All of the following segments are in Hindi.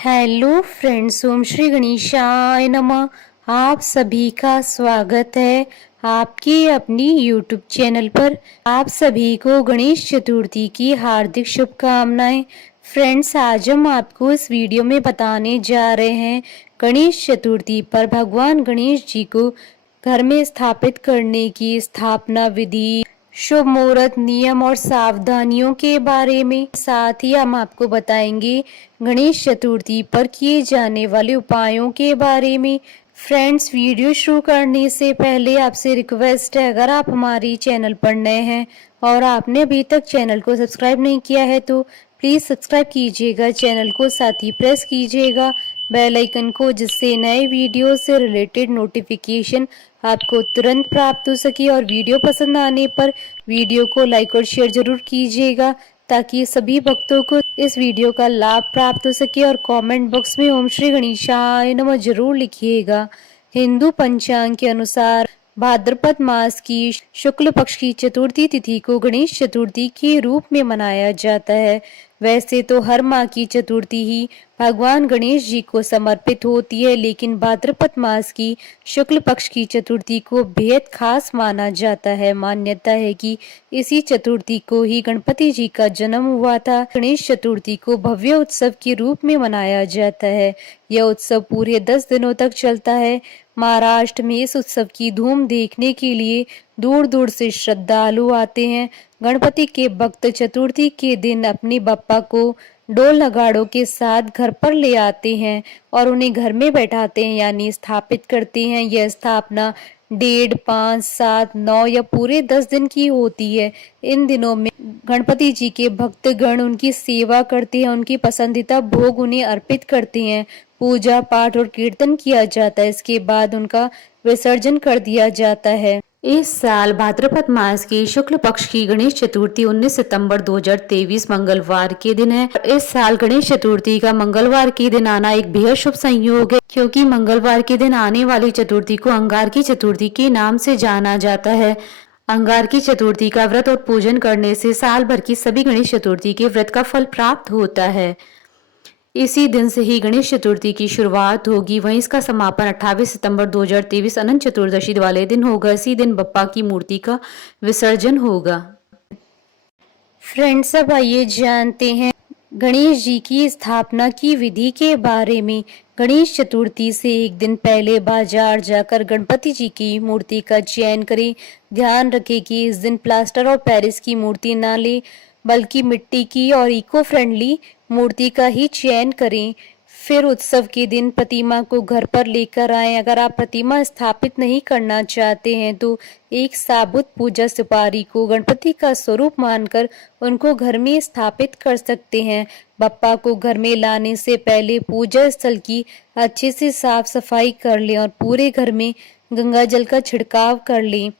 हेलो फ्रेंड्स, ओम श्री गणेशाय नमः। आप सभी का स्वागत है आपकी अपनी यूट्यूब चैनल पर। आप सभी को गणेश चतुर्थी की हार्दिक शुभकामनाएं। फ्रेंड्स, आज हम आपको इस वीडियो में बताने जा रहे हैं गणेश चतुर्थी पर भगवान गणेश जी को घर में स्थापित करने की स्थापना विधि, शुभ मुहूर्त, नियम और सावधानियों के बारे में। साथ ही हम आपको बताएंगे गणेश चतुर्थी पर किए जाने वाले उपायों के बारे में। फ्रेंड्स, वीडियो शुरू करने से पहले आपसे रिक्वेस्ट है, अगर आप हमारी चैनल पर नए हैं और आपने अभी तक चैनल को सब्सक्राइब नहीं किया है तो प्लीज सब्सक्राइब कीजिएगा चैनल को, साथ ही प्रेस कीजिएगा बेल आइकन को, जिससे नए वीडियो से रिलेटेड नोटिफिकेशन आपको तुरंत प्राप्त हो सके। और वीडियो पसंद आने पर वीडियो को लाइक और शेयर जरूर कीजिएगा ताकि सभी भक्तों को इस वीडियो का लाभ प्राप्त हो सके। और कमेंट बॉक्स में ओम श्री गणेशाय नमः जरूर लिखिएगा। हिंदू पंचांग के अनुसार भाद्रपद मास की शुक्ल पक्ष की चतुर्थी तिथि को गणेश चतुर्थी के रूप में मनाया जाता है। वैसे तो हर माह की चतुर्थी ही भगवान गणेश जी को समर्पित होती है, लेकिन भाद्रपद मास की शुक्ल पक्ष की चतुर्थी को बेहद खास माना जाता है। मान्यता है कि इसी चतुर्थी को ही गणपति जी का जन्म हुआ था। गणेश चतुर्थी को भव्य उत्सव के रूप में मनाया जाता है। यह उत्सव पूरे 10 दिनों तक चलता है। महाराष्ट्र में इस उत्सव की धूम देखने के लिए दूर दूर से श्रद्धालु आते हैं। गणपति के भक्त चतुर्थी के दिन अपने बप्पा को ढोल नगाड़ों के साथ घर पर ले आते हैं और उन्हें घर में बैठाते हैं, यानी स्थापित करते हैं। यह स्थापना 1.5, 5, 7, 9 या पूरे 10 दिन की होती है। इन दिनों में गणपति जी के भक्तगण उनकी सेवा करते हैं, उनकी पसंदीदा भोग उन्हें अर्पित करते हैं, पूजा पाठ और कीर्तन किया जाता है। इसके बाद उनका विसर्जन कर दिया जाता है। इस साल भाद्रपद मास की शुक्ल पक्ष की गणेश चतुर्थी 19 सितंबर 2023 मंगलवार के दिन है। इस साल गणेश चतुर्थी का मंगलवार के दिन आना एक बेहद शुभ संयोग है, क्योंकि मंगलवार के दिन आने वाली चतुर्थी को अंगार की चतुर्थी के नाम से जाना जाता है। अंगार की चतुर्थी का व्रत और पूजन करने से साल भर की सभी गणेश चतुर्थी के व्रत का फल प्राप्त होता है। इसी दिन से ही गणेश चतुर्थी की शुरुआत होगी। वहीं इसका समापन 28 सितंबर 2023 अनंत चतुर्दशी वाले दिन होगा। इसी दिन बप्पा की मूर्ति का विसर्जन होगा। फ्रेंड्स, अब आइए जानते हैं गणेश जी की स्थापना की विधि के बारे में। गणेश चतुर्थी से एक दिन पहले बाजार जाकर गणपति जी की मूर्ति का चयन करें। ध्यान रखें कि इस दिन प्लास्टर और पेरिस की मूर्ति ना लें, बल्कि मिट्टी की और इको फ्रेंडली मूर्ति का ही चयन करें। फिर उत्सव के दिन प्रतिमा को घर पर लेकर आएं। अगर आप प्रतिमा स्थापित नहीं करना चाहते हैं तो एक साबुत पूजा सुपारी को गणपति का स्वरूप मानकर उनको घर में स्थापित कर सकते हैं। बप्पा को घर में लाने से पहले पूजा स्थल की अच्छे से साफ सफाई कर लें और पूरे घर में गंगा जल का छिड़काव कर लें।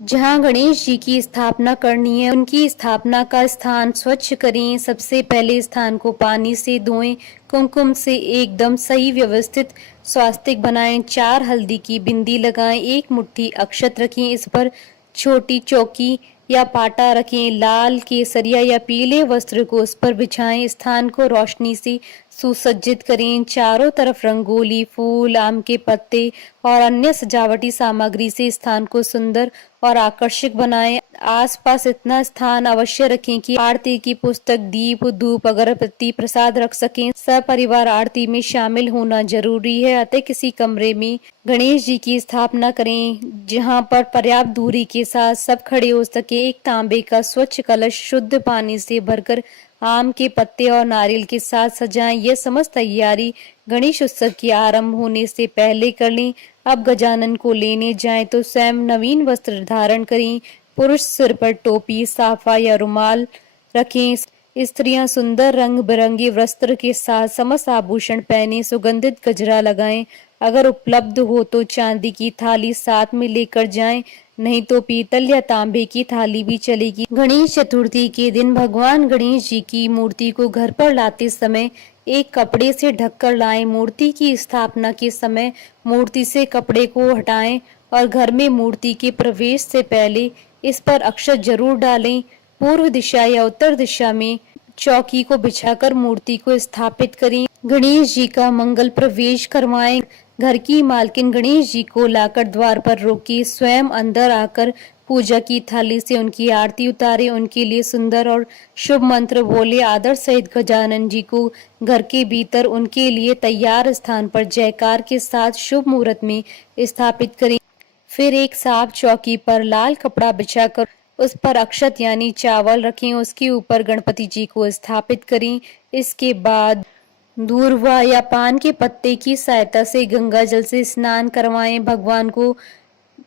जहां गणेश जी की स्थापना करनी है उनकी स्थापना का स्थान स्वच्छ करें। सबसे पहले स्थान को पानी से धोएं, कुमकुम से एकदम सही व्यवस्थित स्वास्तिक बनाएं, 4 हल्दी की बिंदी लगाएं, 1 मुट्ठी अक्षत रखें, इस पर छोटी चौकी या पाटा रखें, लाल केसरिया या पीले वस्त्र को उस पर बिछाएं, स्थान को रोशनी से सुसज्जित करें, चारों तरफ रंगोली, फूल, आम के पत्ते और अन्य सजावटी सामग्री से स्थान को सुंदर और आकर्षक बनाएं। आसपास इतना स्थान अवश्य रखें कि आरती की पुस्तक, दीप, धूप, अगरबत्ती, प्रसाद रख सकें। सपरिवार आरती में शामिल होना जरूरी है। अतः किसी कमरे में गणेश जी की स्थापना करें जहां पर पर्याप्त दूरी के साथ सब खड़े हो सके। एक तांबे का स्वच्छ कलश शुद्ध पानी से भरकर आम के पत्ते और नारियल के साथ सजाएं। यह समस्त तैयारी गणेश उत्सव के आरंभ होने से पहले कर लें। अब गजानन को लेने जाएं तो स्वयं नवीन वस्त्र धारण करें। पुरुष सिर पर टोपी, साफा या रुमाल रखें। स्त्रियां सुंदर रंग बिरंगे वस्त्र के साथ समस्त आभूषण पहने, सुगंधित गजरा लगाएं। अगर उपलब्ध हो तो चांदी की थाली साथ में लेकर जाएं, नहीं तो पीतल या तांबे की थाली भी चलेगी। गणेश चतुर्थी के दिन भगवान गणेश जी की मूर्ति को घर पर लाते समय एक कपड़े से ढककर लाएं। मूर्ति की स्थापना के समय मूर्ति से कपड़े को हटाएं और घर में मूर्ति के प्रवेश से पहले इस पर अक्षत जरूर डालें। पूर्व दिशा या उत्तर दिशा में चौकी को बिछाकर मूर्ति को स्थापित करें। गणेश जी का मंगल प्रवेश करवाएं। घर की मालकिन गणेश जी को लाकर द्वार पर रोकी, स्वयं अंदर आकर पूजा की थाली से उनकी आरती उतारे, उनके लिए सुंदर और शुभ मंत्र बोले। आदर सहित गजानन जी को घर के भीतर उनके लिए तैयार स्थान पर जयकार के साथ शुभ मुहूर्त में स्थापित करें। फिर एक साफ चौकी पर लाल कपड़ा बिछाकर उस पर अक्षत यानी चावल रखें, उसके ऊपर गणपति जी को स्थापित करें। इसके बाद दूर्वा या पान के पत्ते की सहायता से गंगा जल से स्नान करवाएं। भगवान को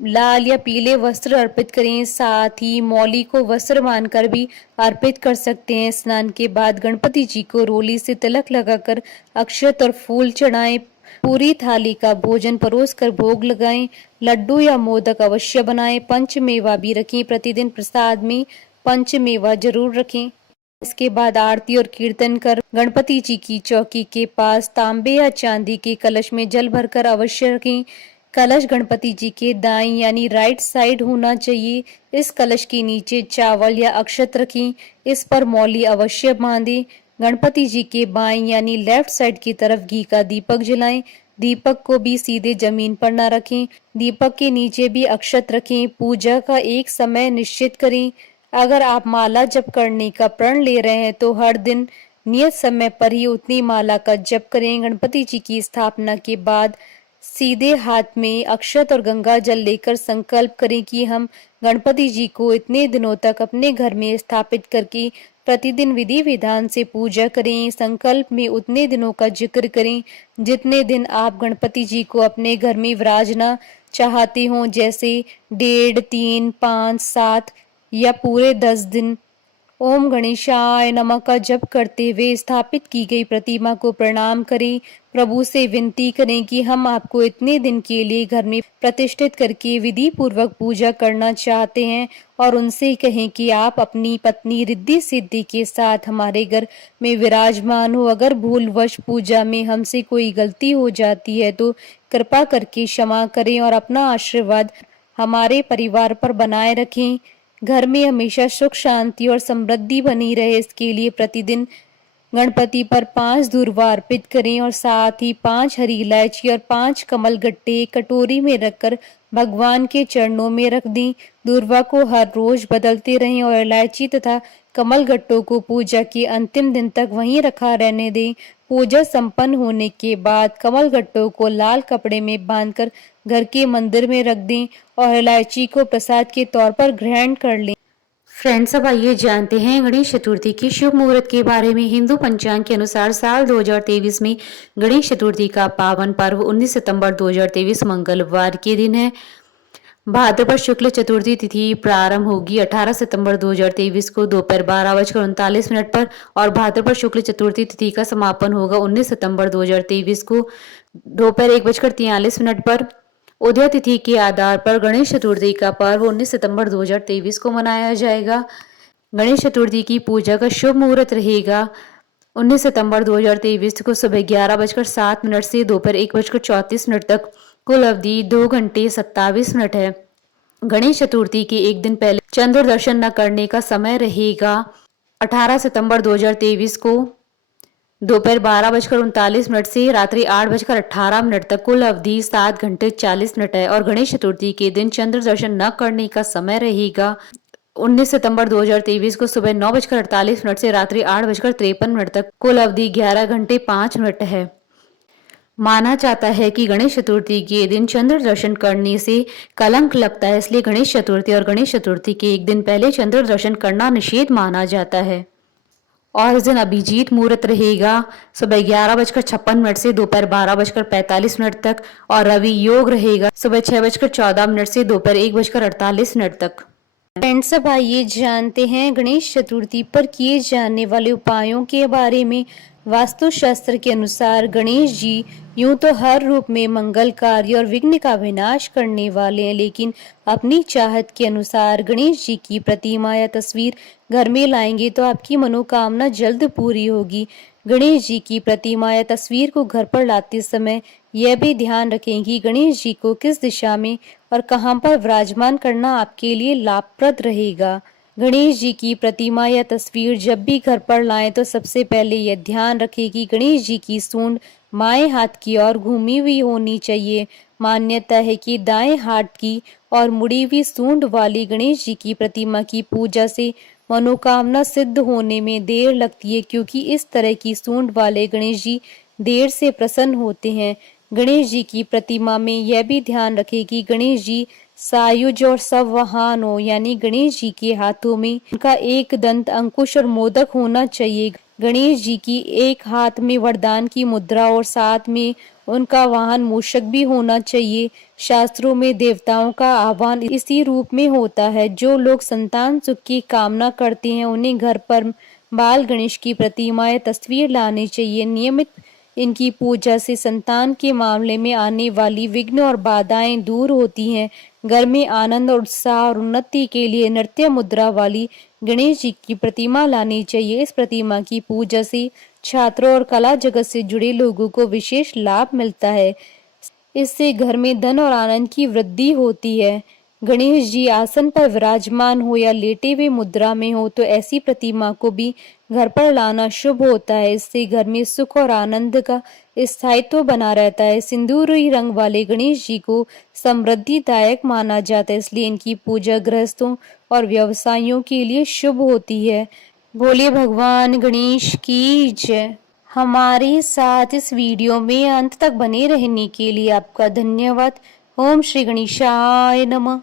लाल या पीले वस्त्र अर्पित करें, साथ ही मौली को वस्त्र मानकर भी अर्पित कर सकते हैं। स्नान के बाद गणपति जी को रोली से तिलक लगाकर अक्षत और फूल चढ़ाएं। पूरी थाली का भोजन परोस कर भोग लगाएं। लड्डू या मोदक अवश्य बनाएं। पंचमेवा भी रखें। प्रतिदिन प्रसाद में पंचमेवा जरूर रखें। इसके बाद आरती और कीर्तन कर गणपति जी की चौकी के पास तांबे या चांदी के कलश में जल भरकर अवश्य रखें। कलश गणपति जी के दाईं यानी राइट साइड होना चाहिए। इस कलश के नीचे चावल या अक्षत रखें। इस पर मौली अवश्य बांधें। गणपति जी के बाईं यानी लेफ्ट साइड की तरफ घी का दीपक जलाएं। दीपक को भी सीधे जमीन पर न रखें। दीपक के नीचे भी अक्षत रखें। पूजा का एक समय निश्चित करें। अगर आप माला जप करने का प्रण ले रहे हैं तो हर दिन नियत समय पर ही उतनी माला का जप करें। गणपति जी की स्थापना के बाद सीधे हाथ में अक्षत और गंगा जल लेकर संकल्प करें कि हम गणपति जी को इतने दिनों तक अपने घर में स्थापित करके प्रतिदिन विधि विधान से पूजा करें। संकल्प में उतने दिनों का जिक्र करें जितने दिन आप गणपति जी को अपने घर में विराजना चाहते हों, जैसे 1.5, 3, 5, 7 या पूरे 10 दिन। ओम गणेशाय नमः का जप करते हुए स्थापित की गई प्रतिमा को प्रणाम करें। प्रभु से विनती करें कि हम आपको इतने दिन के लिए घर में प्रतिष्ठित करके विधि पूर्वक पूजा करना चाहते हैं, और उनसे कहें कि आप अपनी पत्नी रिद्धि सिद्धि के साथ हमारे घर में विराजमान हो। अगर भूलवश पूजा में हमसे कोई गलती हो जाती है तो कृपा करके क्षमा करें और अपना आशीर्वाद हमारे परिवार पर बनाए रखें। घर में हमेशा सुख शांति और समृद्धि बनी रहे, इसके लिए प्रतिदिन गणपति पर 5 दूर्वा अर्पित करें और साथ ही 5 हरी इलायची और 5 कमल गट्टे कटोरी में रखकर भगवान के चरणों में रख दें। दूर्वा को हर रोज बदलते रहें और इलायची तथा कमल गट्टों को पूजा के अंतिम दिन तक वहीं रखा रहने दें। पूजा संपन्न होने के बाद कमल गट्टों को लाल कपड़े में बांधकर घर के मंदिर में रख दें और इलायची को प्रसाद के तौर पर ग्रहण कर लें। फ्रेंड्स, अब आइए जानते हैं गणेश चतुर्थी के शुभ मुहूर्त के बारे में। हिंदू पंचांग के अनुसार साल 2023 में गणेश चतुर्थी का पावन पर्व 19 सितंबर 2023 मंगलवार के दिन है। भाद्रपद शुक्ल चतुर्थी तिथि प्रारंभ होगी 18 सितंबर 2023 को दोपहर 12:39 पर और भाद्रपद शुक्ल चतुर्थी तिथि का समापन होगा 19 सितंबर 2023 को दोपहर 1:43 पर। उदय तिथि के आधार पर गणेश चतुर्थी का पर्व 19 सितंबर 2023 को मनाया जाएगा। गणेश चतुर्थी की पूजा का शुभ मुहूर्त रहेगा 19 सितंबर 2023 को सुबह 11:07 से दोपहर 1:34 तक। कुल अवधि 2 घंटे 27 मिनट है। गणेश चतुर्थी के एक दिन पहले चंद्र दर्शन न करने का समय रहेगा 18 सितंबर 2023 को दोपहर 12:39 से रात्रि 8:18 तक। कुल अवधि 7 घंटे 40 मिनट है और गणेश चतुर्थी के दिन चंद्र दर्शन न करने का समय रहेगा 19 सितंबर 2023 को सुबह 9:48 से रात्रि 8:53 तक। कुल अवधि 11 घंटे 5 मिनट है। माना जाता है कि गणेश चतुर्थी के दिन चंद्र दर्शन करने से कलंक लगता है, इसलिए गणेश चतुर्थी और गणेश चतुर्थी के एक दिन पहले चंद्र दर्शन करना निषेध माना जाता है। और इस दिन अभिजीत मुहूर्त रहेगा सुबह 11:56 से दोपहर 12:45 तक और रवि योग रहेगा सुबह 6:14 से दोपहर 1:48 तक। फ्रेंड्स, अब आइए जानते हैं गणेश चतुर्थी पर किए जाने वाले उपायों के बारे में। वास्तुशास्त्र के अनुसार गणेश जी यूं तो हर रूप में मंगलकारी और विघ्न का विनाश करने वाले हैं, लेकिन अपनी चाहत के अनुसार गणेश जी की प्रतिमा या तस्वीर घर में लाएंगे तो आपकी मनोकामना जल्द पूरी होगी। गणेश जी की प्रतिमा या तस्वीर को घर पर लाते समय यह भी ध्यान रखें कि गणेश जी को किस दिशा में और कहां पर विराजमान करना आपके लिए लाभप्रद रहेगा। गणेश जी की प्रतिमा या तस्वीर जब भी घर पर लाएं तो सबसे पहले यह ध्यान रखें कि गणेश जी की सूंड बाएं हाथ की ओर घूमी हुई होनी चाहिए। मान्यता है कि दाएं हाथ की और मुड़ी हुई सूंड वाली गणेश जी की प्रतिमा की पूजा से मनोकामना सिद्ध होने में देर लगती है, क्योंकि इस तरह की सूंड वाले गणेश जी देर से प्रसन्न होते हैं। गणेश जी की प्रतिमा में यह भी ध्यान रखें कि गणेश जी सायुज और संवहन हो, यानी गणेश जी के हाथों में उनका एक दंत अंकुश और मोदक होना चाहिए। गणेश जी की एक हाथ में वरदान की मुद्रा और साथ में उनका वाहन मूषक भी होना चाहिए। शास्त्रों में देवताओं का आह्वान इसी रूप में होता है। जो लोग संतान सुख की कामना करते हैं उन्हें घर पर बाल गणेश की प्रतिमा या तस्वीर लानी चाहिए। नियमित इनकी पूजा से संतान के मामले में आने वाली विघ्न और बाधाएं दूर होती हैं। घर में आनंद और उत्साह और उन्नति के लिए नृत्य मुद्रा वाली गणेश जी की प्रतिमा लानी चाहिए। इस प्रतिमा की पूजा से छात्रों और कला जगत से जुड़े लोगों को विशेष लाभ मिलता है। इससे घर में धन और आनंद की वृद्धि होती है। गणेश जी आसन पर विराजमान हो या लेटे हुए मुद्रा में हो तो ऐसी प्रतिमा को भी घर पर लाना शुभ होता है। इससे घर में सुख और आनंद का स्थायित्व बना रहता है। सिंदूरी रंग वाले गणेश जी को समृद्धिदायक माना जाता है, इसलिए इनकी पूजा गृहस्थों और व्यवसायियों के लिए शुभ होती है। बोलिए भगवान गणेश की जय। हमारे साथ इस वीडियो में अंत तक बने रहने के लिए आपका धन्यवाद। ओम श्री गणेशाय नमः।